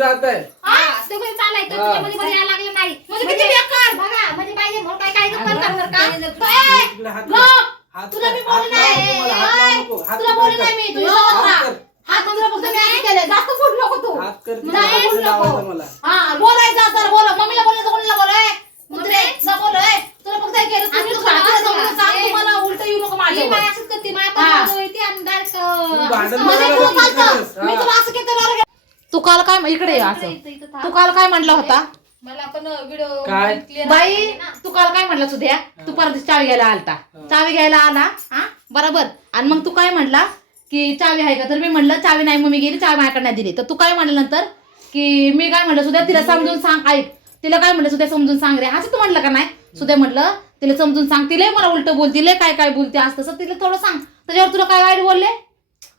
जात आहे हा, ते घरी चाललाय तर हा. तुझ्यामध्ये मध्ये यायला लागलं नाही म्हणजे किती बेकार. बघा म्हणजे पाहिजे म्हणून काय काय पण. करणार का ए, इकडे हात गप. हात तुला कर. मी हात बोलले लाव नाही. नको मला, हात लाव नको. हात तुला कर, बोलले कर. नाही मी तुझी सोबत हात राहा. कर. हात तुला फक्त मी असं केलंय. जास्त फुट नको तू हात कर तिला नाही, हात नको. लावायचा मला हा बोलायचं असं बोल मम्मीला बोलायचं कोणाला बोलाय बोल ए. तुला फक्त हे केलं आणि तू तुला सांग. तुम्हाला उलट येऊ नको ही माझ्यावर बाई अशीच करते माया हा. पण बोलते आणि direct, तू अं, भांडण असं म्हणजे तुला. मी हा. तुला असं तू काल काय इकडे ये असं. तू काल काय म्हणला होता? मला पण व्हिडिओ काय? बाई तू काल काय म्हणला सुद्या तू परत चावी घ्यायला आलता. चावी घ्यायला आला हा? बरोबर. आणि मग तू काय म्हणला? की चावी आहे का? तर मी म्हणलं चावी नाही मग मी गेली चावी माझ्याकडे नाही दिली. तर तू काय म्हणलं नंतर? की मी काय म्हणलं सुद्या तिला समजून सांग ऐक. तिला काय म्हणलं सुद्या समजून सांग रे. असं तू म्हणलं का नाही? सुद्या म्हणलं तिला समजून सांग. तिला मला उलट बोलती लय काय काय बोलते असं तसं तिला थोडं सांग. त्याच्यावर तुला काय वाईट बोलले?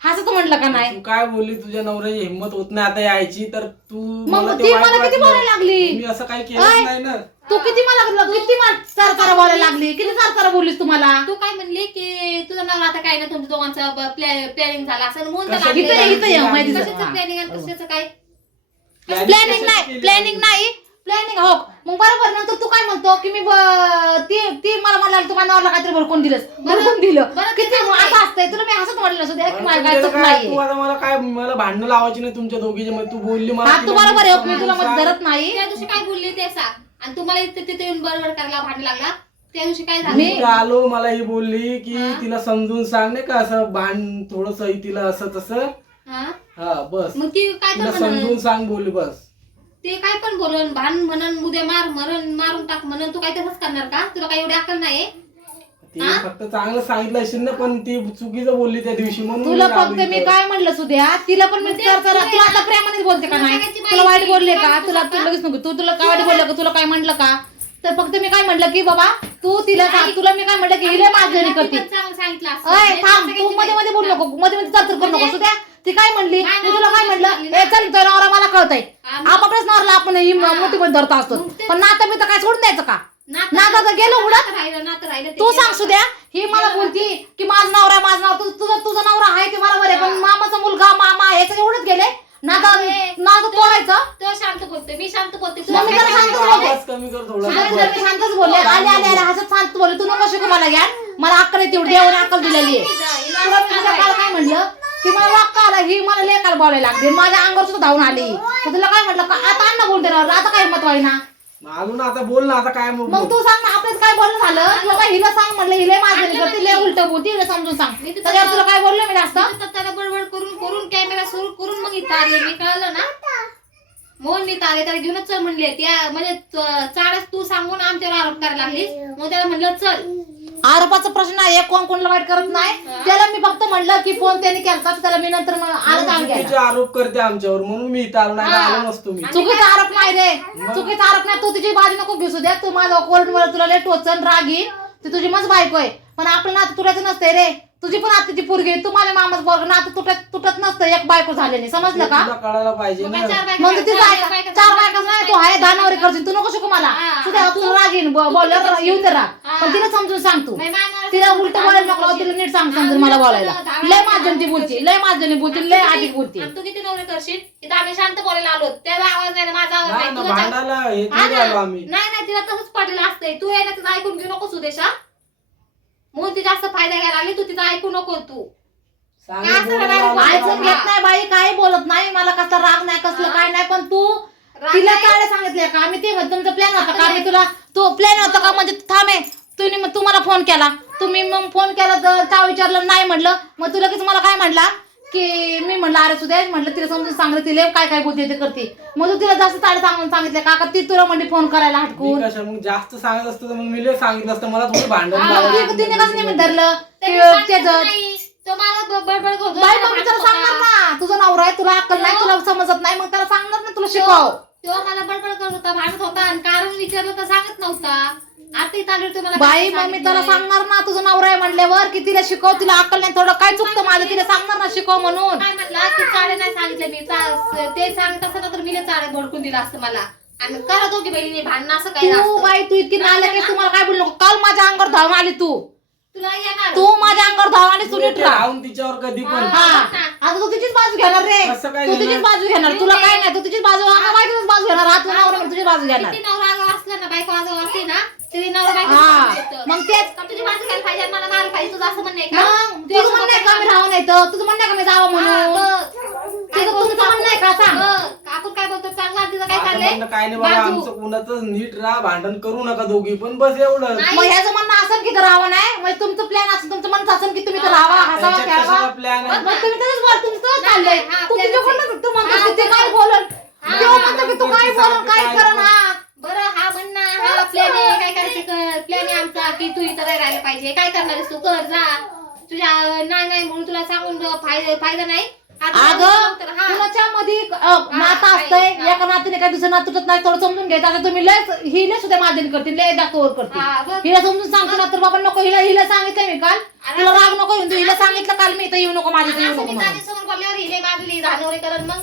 असं तू म्हणलं का नाही? तू काय बोलली? तुझ्या नवऱ्याची हिंमत होत नाही. आता यायची तर तू मग मला ते ती वाईट मला किती वाटलं. बोलायला लागली? मी असं काही ऐ. केलंच नाही ना. तू किती मला किती चार चार बोलायला लागली? किती चार चार बोललीस तुम्हाला तू काय म्हणली की तुझं नाव आता काय ना तुमच्या दोघांचं प्लॅनिंग झालं असं म्हणून कशाचं लागले. इथं इथं ये माहिती कशाचं. प्लॅनिंग आणि कशाचं काय? प्लॅनिंग नाही प्लॅनिंग नाही. प्लॅनिंग हो. मग बरोबर नंतर तू काय म्हणतो की मी ब- ती ती मला म्हणाली तुम्हाला नवरला काहीतरी भडकून दिलंस. भडकून दिलं. बरं, किती ते काय? असं असतंय तुला मी हसत म्हणलं असं माझ्या तुमच्याकडे काय- तू आता मला काय मला भांडणं लावायची नाही तुमच्या दोघीच्या मध्ये तू बोलली मला हा तू म्हणजे बरोबर आहे हो, मी तुला मत सांग. धरत नाही. त्या दिवशी काय बोलली ते सांग. आणि तुम्हाला इथे तिथे येऊन बरोबर करायला भांड लागला. त्या दिवशी काय मी झालं? मी- इथं आलो मला ही बोलली की हा? तिला समजून सांग नाही का असं भांड थोडस तिला असं तसं. हा? हा बस. मग ती काय तिला समजून सांग बोलली बस. ते काय पण बोलन भांड म्हणन उद्या मार मरण मारून टाक म्हणन तू काय तसंच करणार का? तुला काही एवढी अक्कल नाही ती? फक्त चांगलं सांगितलं असेल ना पण ती चुकीचं बोलली त्या दिवशी म्हणून तुला मी फक्त रागवली मी तर. काय म्हणलं सुद्या? तिला पण मी ते आता प्रेमानेच बोलते का नाही? तुला वाईट बोलले का? तू तुला तू लगेच नको. तू तुला काय वाईट बोललं का? तुला काय म्हणलं का? तर फक्त मी काय म्हणलं की बाबा तू तिला सांग. तुला मी काय म्हणलं की हिले माझ्याने करते. चांगलं सांगितलं असतं. अय नाही, थांब तू मध्ये मध्ये बोलू नको. मध्ये मध्ये चर्चा करू नको म्हणजे? सुद्या. ती काय म्हणली? काय मी तुला काय म्हणलं? नवरा ए चल तुझ्या नवरा मला कळतंय. हा? आपापल्याच नवरला आपण ही. मोठी मध्ये धरतो असतो. पण नातं मी तर काय सोडून द्यायचं का? नातं- नातं तर गेलं उडत. नातं राहिलं नातं राहिलं ते तू गेलं. सांग सुद्या ही मला बोलती की माझं नवरा आहे, माझं नाव तुझं तुझं तुझं नवरा आहे ते बरोबर आहे पण हा. मामाचा मुलगा मामा ह्याचं एवढंच गेले नातं अरे, नातं तोडायचं. तो शांत बोलते मी शांत बोलते मग मी काय त्याला सांगू? शांत बोलते. आवाज कमी कर थोडा शांत जर मी शांतच बोलले आले आले आले हसत शांत बोलले. तू नको शिकू मला यार. मला अक्कल येते एवढी देवाने अक्कल दिलेली आहे. तुला मी तुला काल काय म्हणलं? की मला ही मला लेकाला बोलायला लागली. माझ्या अंगावर सुद्धा धावून आली. तर तुला काय म्हटलं? का आता अण्णा बोलते ना? आता काय व्हायना आलो ना आता बोल ना आता काय मग मग तू सांग ना आपल्याच काय बोलणं झालं? बाबा हिला सांग म्हणलं हिला माझं करते लय उलट बोलती हिला समजून सांग. मी तर त्याच्यावर तुला काय बोलले मी जास्त? तर त्याला बडबड करून करून कॅमेरा सुरू करून मग इथं आले. मी कळलं ना? मोहन इथं आले त्याला घेऊनच चल म्हणले. त्या म्हणजे चाळच तू सांगून आमच्यावर आरोप करायला लागलीस. मग त्याला म्हणलं चल. आरोपाचा प्रश्न आहे कोण कोणाला वाईट करत नाही. त्याला मी फक्त म्हणलं की फोन त्याने केला तर त्याला मी नंतर मग आलं तर चुकीचे घ्यायला. आरोप करते आमच्यावर म्हणून मी इथं आलो नाही तर आलो नसतो मी. चुकीचा आरोप नाही रे. चुकीचा आरोप नाही. तू तुझी बाजू नको घेऊ द्या तू माझा कोर्टवर तुला लय टोचन राग ती तुझी मच बायको आहे. पण आपलं नातं तुटायचं नसतंय रे. तुझी पण आताची पोरगी आहे, तू माझ्या मामाच पोरग नातं तुटत तुटत नसतं एक बायको झाल्याने समजलं का? तुला कळायला पाहिजे मग ना. काय चार बायका- मग तिचं चार ऐका बायका- चार बायकाच नाही तू आहे दानावरी करशील. तू नको शिकू मला. हा. तुझ्या तुला राग येईन ब- बोलल्यावर येऊ तर राग. हा. पण तिला समजून सांग तू. नाही, तिला उलट बोलायला नको तिला नीट सांग समजून मला बोलायला. लय माझ्याने ती बोलती लय माझ्याने बोलती लय अधिक बोलती. आणि तू किती नवरे करशील? इथं आम्ही शांत बोलायला आलो. त्याचा आवाज नाही माझा आवाज नाही नाही. ना तुझा चाल- भांडायला हे हा थोडी ना. आलो आम्ही. नाही नाही तिला तसंच पडलेलं असतंय. तू यायला तिचं ऐकून घेऊ नको सुदेशा. म्हणून ती जास्त फायदा घ्यायला आली तू तिचं ऐकू नको तू. ऐकून घेत नाही बाई काही बोलत नाही. मला कसला राग नाही कसलं हा. काय नाही पण तू राग तिला नाही. काय सांगितले का? आम्ही ते म्हणतो तुमचा प्लॅन होता का? मी तुला तो प्लॅन होता का? म्हणजे थांबे तुम्ही मग तुम्हाला फोन केला. तुम्ही मग फोन केला तर त्या विचारलं? नाही म्हटलं. मग तू लगेच मला काय म्हटला? की मी म्हणलं अरे सुद्धा म्हटलं तिला समजून सांगितलं तिला. काय काय बोलते ते करते. मग तू तिला जास्त ताडे सांगून सांगितले का? का ती तुला म्हणजे फोन करायला मी हटकून? कशा मग जास्त सांगत असतो तर मग मी लय सांगितलं असतं. मला थोडी भांडण लावायला ती- तिने कसं नाही धरलं? की त्याचं. तो मला बडबड करतो बाई मग मी त्याला सांगणार ना. तुझा नवरा आहे तुला अक्कल नाही तुला समजत नाही मग त्याला सांगणार ना तुला शिकव. तो मला बडबड करत होता भांडत होता आणि कारण विचारलं तर सांगत नव्हता. आता इथं तुम्हाला बाई मग मी त्याला सांगणार ना तुझं नवरा आहे म्हणल्यावर की तिला शिकव तिला अक्कल नाही थोडं काय चुकतं माझं तिला सांगणार ना शिकव म्हणून. काय म्हणला चाळे नाही सांगितलं मी चा- ते सांगत असतं ना तर मी चाळे भडकून दिला असतं मला. आणि करा दोघी बहिणी भांडणं असं काही तू. बाई तू इतकी नालायक आहेस, तुम्हाला काय बोलू नको? काल माझ्या अंगावर धावून आली तू. तुला येणार. तू माझ्या अंगावर धाव आणि तू नीट ते राहा. राहून तिच्यावर कधी पण. हा आता तू तुझीच बाजू घेणार रे. कसं काय तू तुझीच घेणार? बाजू घेणार. तुला काय नाही तू तुझीच बाजू अंगा बाजूच बाजू घेणार. हात नवरा तुझी बाजू घेणार. किती नवरा बायको ना नवरा बायको. मग तेच तुझी पाहिजे? मला पाहिजे तुझं असं म्हणणं आहे का? मग तुझं म्हणणं आहे का? मी राहून येतं. तुझं म्हणणं आहे का मी जावं म्हणून. काय तुझं तुमचं म्हणणं आहे का? सांग. बघ, आपण काय बोलतो? चांगला तिचं? काय माझं चाललंय? म्हणणं काय नाही बाबा बाजू. आमचं कुणाचं नीट राहा भांडण करू नका दोघी पण बस एवढं नाही. मग ह्याचं म्हणणं असं की राहावं नाही? म्हणजे तुमचं प्लॅन असं तुमचं म्हणणं असं की तुम्ही तर राहावा हसावा त्याच्यात खेळावा? प्लॅन मग आहे तुम्ही तसंच बोल तुमचं तसंच चाललंय. हा, तू की काय हा, तेव्हा हा, म्हणतो की तू काय हा, बोल काय करण हा. प्लॅन आहे काय करायचं कर? प्लॅन आहे आमचा की तू इथं नाही राहायला पाहिजे. काय करणार तू? कर जा. तुझ्या नाही नाही म्हणून तुला सांगून फायदा फायदा नाही. आता अगं तर हा. कुणाच्या मध्ये अं, नातं असतंय हा. एका नातीने काय दुसरं नातं तुटत नाही थोडं समजून घ्यायचं आता तुम्ही लय ही लय सुद्धा माध्यम करतील लय दाखवर हा, करतील. हिला समजून सांगतो ना तर बाबा नको हिला हिला सांगितलं मी काल. तुला राग नको येऊन तू हिला सांगितलं काल मी इथं येऊ नको माझ्या इथं येऊ नको म्हणून. बोलल्यावर हिले करत मग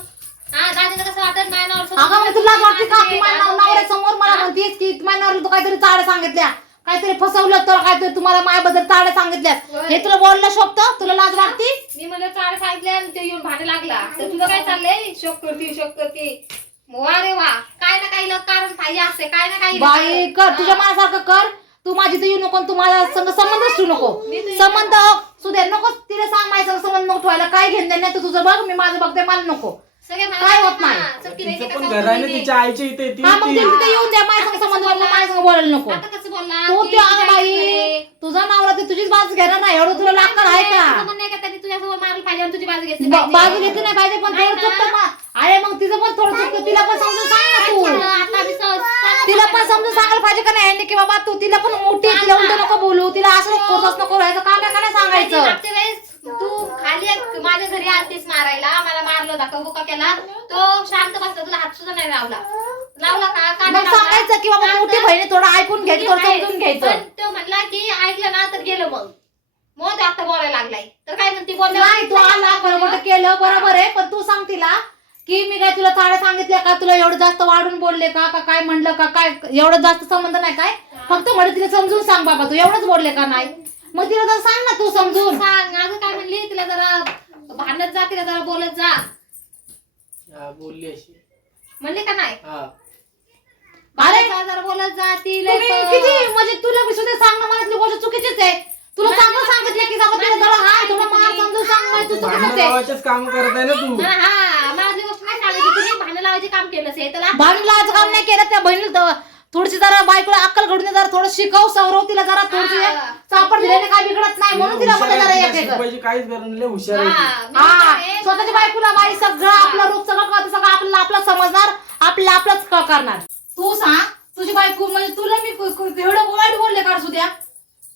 हा दाजीला कसं वाटत? नाही नवरा अगं मग तुला वाटते का की माझ्या दानवरे. नवऱ्यासमोर मला म्हणतेस की माझ्या नवऱ्याला तू काहीतरी चाड्या सांगितल्या? काहीतरी फसवलं तर काहीतरी तुम्हाला माझ्याबद्दल चाड्या सांगितल्या होय. हे तुला बोललं शोभतं? तुला लाज वाटते? मी म्हणलं चाड सांगितले आणि ते येऊन भांडे लागला. तर तुझं काय चाललंय? शोक करते शोक करते. वा रे वा. काय ना काही कारण पाहिजे असते काय ना काही बाई कर तुझ्या मनासारखं कर. तू माझी तर येऊ नको आणि तू माझ्या संग संबंधच ठेवू नको. मी तुझ्या- संबंध सुद्या नको तिला सांग माझ्या संग संबंध नको ठेवायला. काय घेणं देणं नाही तर तुझं बघ मी माझं बघते मला नको. सगळे काय होत नाही. तिचं पण घर आहे ना तिच्या आईच्या इथे ती हा मग ती- तिला तिथे येऊन द्या माझ्या संग संबंध माझ्या बोलायला नको आता कसं बोलला तू की त्या तुझ्या बाई तुझा नवरा ते तुझीच बाजू घेणार नाही एवढं तुला लागतं आहे तुझं का का त्यांनी तुझ्यासोबत मारायला पाहिजे आणि तुझी बाजू घेतली ब- पाहिजे? बाजू घेतली नाही पाहिजे पण नाही थोडं ना. चुकतं मग अरे मग तिचं पण थोडं चुकतं तिला पण समजून सांग ना तू? आता सहज- तिला. पण समजून सांगायला पाहिजे का नाही की बाबा तू तिला पण मोठी आहे, तिला उलट नको बोलू तिला असं नको तसं नको व्हायचं काम आहे का नाही सांगायचं मागच्या वेळेस तू खाली एक- माझ्या घरी आलतीस मारायला. मला मारलं धक्का बुक्का केला. तो शांत बसला तुला हात सुद्धा नाही लावला. लावला का? का मग नाही लावला? सांगायचं की बाबा का मोठी बहिणी थोडं ऐकून घ्यायचं थोडं आहे. समजून घ्यायचं. पण तो म्हणला की ऐकलं ना तर गेलं मग. मग ते आता बोलायला लागलाय. तर काय म्हणते नाही तू आला खरं खोटं केलं बरोबर आहे पण तू सांग तिला की मी काय तुला चाड्या सांगितल्या का? तुला एवढं जास्त वाढून बोलले का? का काय म्हणलं का? काय एवढं जास्त संबंध नाही काय? फक्त म्हणे तिला समजून सांग बाबा तू एवढंच बोलले का नाही? मग तिला तर सांग ना तू समजून. सांग. अजून काय म्हणली? तिला जरा भांडत जा तिला जरा बोलत जा. हा, बोलली अशी. म्हणली का नाही? हा. अरे, भांडत जा, जरा बोलत जा ती लय तुम्ही प- किती? म्हणजे तुला मी सुद्धा सांगणं मनातली गोष्ट चुकीचीच आहे. तुला चांगलं सांगितलं की बाबा तिला जरा हा थोडं मार समजून सांग नाही तू भांडण आहे. लावायचेच काम करत आहे ना तू? हा, हा मला ती गोष्ट नाही सांगितली तुम्ही भांडण लावायचे काम केलं असेल त्याला भांडण लावायचं काम नाही केलं त्या बहिणीला तर. थोडीशी जरा बायकोला अक्कल घडून दे, जरा थोडं शिकव सौरव तिला जरा थोडीशी. चापड दिल्याने काय बिघडत नाही म्हणून तिला जरा एक एक. शिकवायची काहीच गरज नाही लय हुशार आहे ती. हा, मी हा स्वतःच्या बायकोला बाई सगळं आपलं रूप सगळं कळतं सगळं आपल्याला आपलं समजणार आपल्याला आपलंच क- करणार. तू सांग तुझी बायको म्हणजे तुला मी क- क- एवढं वाईट बोलले का सुद्या?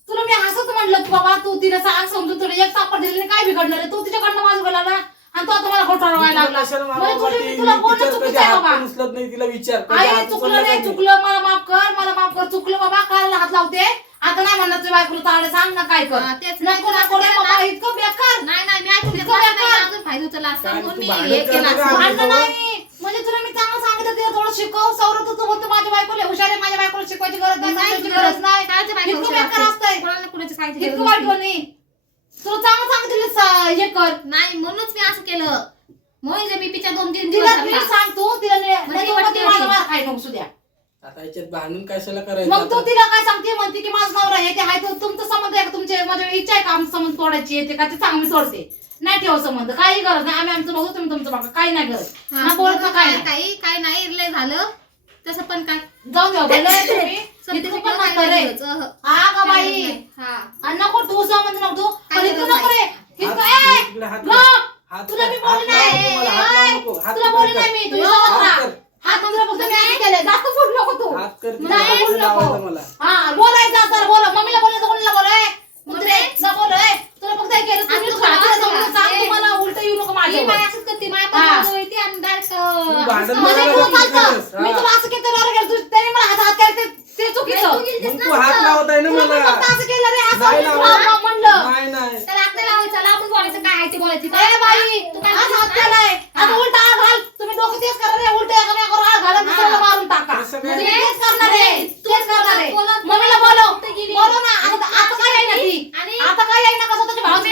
तुला मी असंच म्हणलं की बाबा तू तिला सांग समजून तुला एक सापड दिलेली काय बिघडणार आहे? तू तिच्याकडनं माझं बोलायला ना आणि तो आता मला खोटा मी व्हायला तुला लागला म्हणजे तुझी-? तुला मी बोलणं चुकीचं आहे बाबा उचलत नाही तिला विचार कधी आई हात चुकलं उचलला नाही का चुकलं मला माफ कर मला माफ कर चुकलं बाबा काल हात लावते आता नाही म्हणणार तुझ्या बायकोला ताडे सांग ना काय कर हा, तेच नको नको रे बाबा इतकं बेकार नाही नाही मी ऐकून घेतलं इतकं नाही, बेकार. अजून फायदा उचलला असता काय म्हणून तू मी भांडण हे केलं करते का? असतं. भांडण आमच्यासोबत? नाही म्हणजे तुला मी चांगलं सांगितलं तिला थोडं शिकव सौरव तू बोलतो माझ्या बायकोला हुशार आहे माझ्या बायकोला शिकवायची गरज नाही नाही सांगायची गरज नाही कालच्या बायका इतकं हुशार बेकार असते. असतंय कोणाला कुणाची सांगायची इतकं गरज वाईट नसते. तुला चांगलं सांगितलं सा- हे कर. नाही म्हणूनच मी असं केलं. म्हणून मी पिच्या दोन तीन तिला दिवस नीट धरला. सांग तू तिला म्हणजे नाही तर वाटते मग ती माझा ती. मार खाई नको सुद्या. आता याच्यात कशाला करायचं मग तू आता? तिला काय सांगते? म्हणते की माझं नवरा हे ते आहे तर तुमचं संबंध आहे का? तुमचे माझ्या इच्छा आहे का आमचं संबंध तोडायची येते का? ते सांग मी तोडते नाही ठेव संबंध. काही गरज नाही. आम्ही आमचं बघू तुम्ही तुमचं बघा. काही नाही गरज. हा, ना बोलत ना काय काय नाही. काही काय नाही लय झालं. तसं पण काय? जाऊन द्या बोललं तुम्ही. घेतलं पण काय नको रे नाही गरज. अहं. हा का काय बाई गरज नाही. हा आणि नको तू संबंध नको तू पण काय इतकं गरज नको रे हात- इतकं ए, इकडे हात गप. कर. हात तुला कर. मी हात बोलले लावू नाही नको मला, हात लावू ए, नको. हात तुला कर. बोलले नाही मी तुझ्या हात समोर राहा. कर. हात तुला फक्त मी असं केलंय जास्त फुट नको तू हात कर तिला, नाही, हात नको. लावायचा मला हा बोलायचं तर बोल घालायची नाही बाई बोलो म्हणजे ना. आता काय आहे आता काय आहे कसं? तुझी भाऊची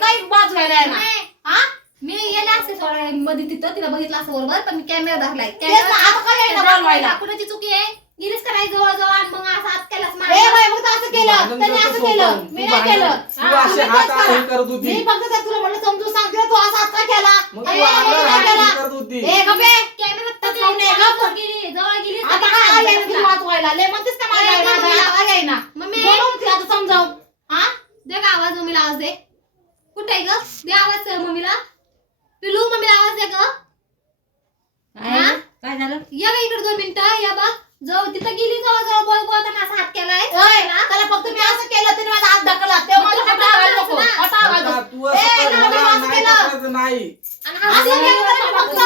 काही बाज घ्यायला हा? मी गेले असते थोड्या मध्ये तिथं तिला बघितलं असं बरोबर पण मी कॅमेरा धरलाय. आता काय आहे ना कुणाची चुकी आहे? गेलीच कराय जवळ जवळ आणि मग असं हात केलास ए बाई मग तर असं केलं. भांडण त्यांनी करतो असं केलं. सोबत. मी तू नाही केलं. भांडण. तू हा, असे तुम्ही हात तेच आहे करा. करत होती. मी फक्त त्या तुला म्हणलं समजून सांगते तू असा का केला. मग तू ए, आपला ए, हात केला? करत होती. ए गप्पे कॅमेरा तसं लावून ये, गप्प. गेली जवळ गेली आता काय आई आहे ना तुला वाचवायला लय म्हणतेस का माझ्या आई माझ्या आई आवाज आहे ना मम्मी. बोलवून तिला आता समजावून. हा दे का आवाज मम्मीला आवाज दे. कुठे आहे ग? दे आवाज अं, मम्मीला पिलू मम्मीला आवाज दे ग? काय झालं? या बा इकडे दोन मिनिटं. या बा जवळ तिथं गेली जवळ जवळ बोल बोलताना असा हात केलाय त्याला फक्त मी असं केलं त्याने माझा हात ढकलला तेव्हा नको. आवाज आहे. तू ए, असं कर, नाही, मला मी असं नाही केलं. करायचं नाही आणि असं हा केलं हात तर फक्त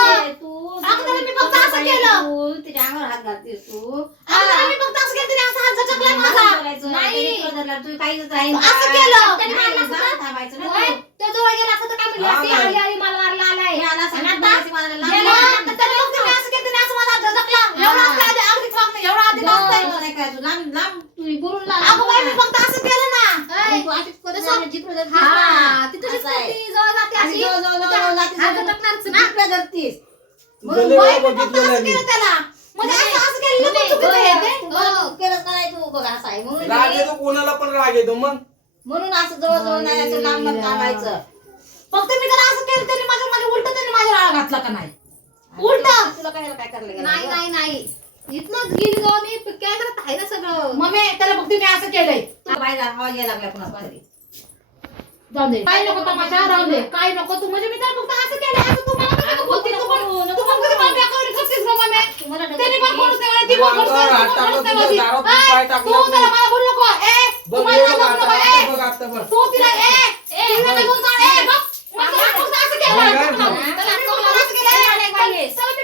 फक्त मी फक्त असं केलं तिच्या अंगावर हात घालतेस तू असं त्याने मी फक्त असं केलं त्याने असा हात झटकलाय माझा नाही. तू काहीच राहील असं केलं. त्याने मारलं असं का? थांबायचं ना होय, तू. तो जवळ गेला असं तर काय म्हणली हा, असती, नाही. आली आली मला मारला आलाय आणि आता बोलायची मला लांब गेला. नाही. मग त्याने फक्त मी असं केलं त्याने असं माझा हात झटकला एवढा असं आधी अगदीच वागणं, एवढा आधी नसतंय. बोलायचं नाही काय तू? लांब लांब. तू बोलून लांब. अगं बाई मी फक्त असं केलं ना. तू अशीच करत हा, असं आहे. जवळ जाते आणि अशी. जवळ- जवळ- जवळ- जवळ जातेस, हात जवळ- झटकणारच ना. जिकडं जातेस. तुझं लय बाई, मी वेळा फक्त बघितलेलं असं. केलं त्याला. म्हणजे असं असं केलं मम्मी, पण चुकीचं आहे ते. तू बघ, तू केलंच का नाही तू बघ असं आहे. म्हणून राग मी- येतो कोणाला पण राग येतो मग. म्हणून असं जवळ जवळ नाही लांब लांब फक्त मी त्याला असं केलं त्याने माझ्या उलट त्याने माझ्या राळा घातला का नाही उलट! तुला काय काय करायला नाही? नाही नाही. इथनच गेली जवळ मी कॅमेरात आहे ना सगळं मम्मी त्याला फक्त मी असं केलंय तुला बाहेर आवाज यायला लागला पुन्हा तरी जाऊ दे काय नको तमाशा राहू दे काय नको तू म्हणजे मी त्याला फक्त असं केलं असं तू मला कसं बोलते तू पण तू पण कधी मला बेकारी करतेस गं मम्मी तुम्हाला त्याने पण कोणच नाही म्हणत, ती पण कोणच अंगावर नाही हात म्हणत, तू पण टाकला, कोणच नाही तुझ्या म्हणत. दारात पाय ए, टाकला तू त्याला तू. मला बोलू नको ए बघ तू मला एवढं बोलू आता नको आता ए बघ आता बघ तू तिला ए ए तिला काय बोलतो ए बघ मला त्याला फक्त असं केलं काय त्याला काय? मी फक्त असं केलं ए, त्याला मी फक्त असं केलं